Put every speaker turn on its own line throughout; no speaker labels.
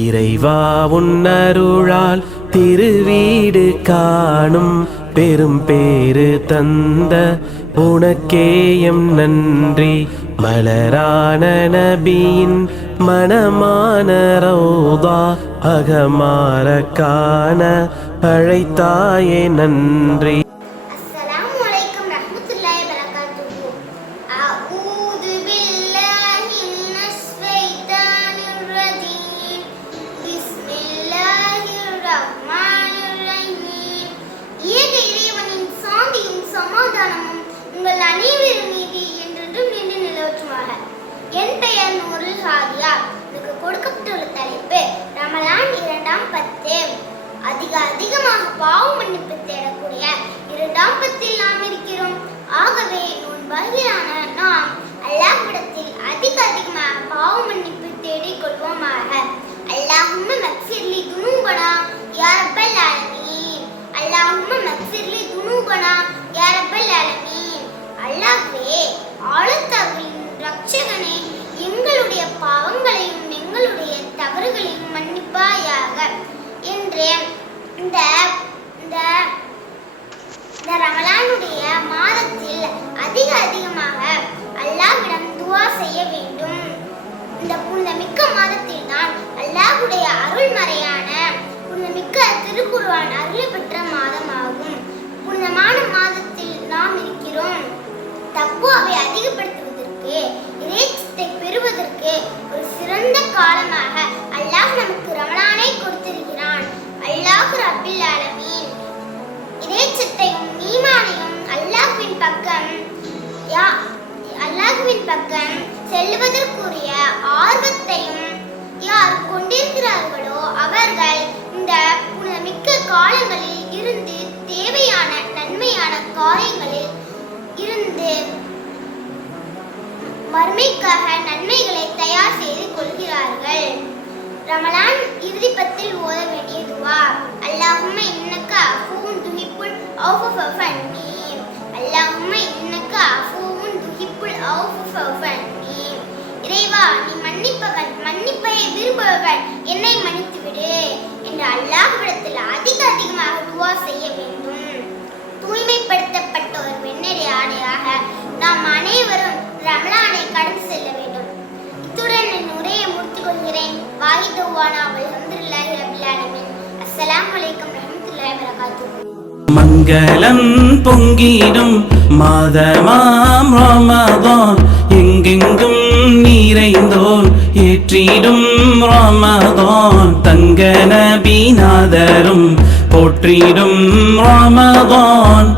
இறைவா உன்னருளால் திருவீடு காணும் பெரும் பேரு தந்த உனக்கேயம் நன்றி. மலரான நபியின் மனமான ரௌதா அகமாற காண அழைத்தாயே நன்றி.
பத்து. அதிக அதிகமாக பாவம் மன்னிப்பு தேடக்கூடிய இரண்டாம்பத்தில் நாம் இருக்கிறோம். caught in my head. வறுமைக்காக நன்மைகளை தயார் செய்து கொள்கிறார்கள். ரமலான் இறுதி பத்தில் ஓத வேண்டிய
மங்களம் பொங்கிடும் மாதமாம் ரமதான். எங்கெங்கும் நிறைந்தோன் ஏற்றிடும் ரமதான். தங்க நபிநாதரும் போற்றிடும் ரமதான்.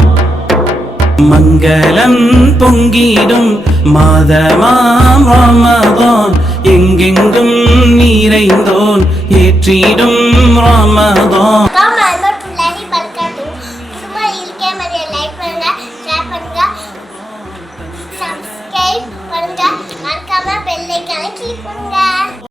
மங்களம் பொங்கிடும் மாதமாம் ரமதான். எங்கெங்கும் நிறைந்தோன் ஏற்றிடும் ரமதான். வச்சுக்கோங்க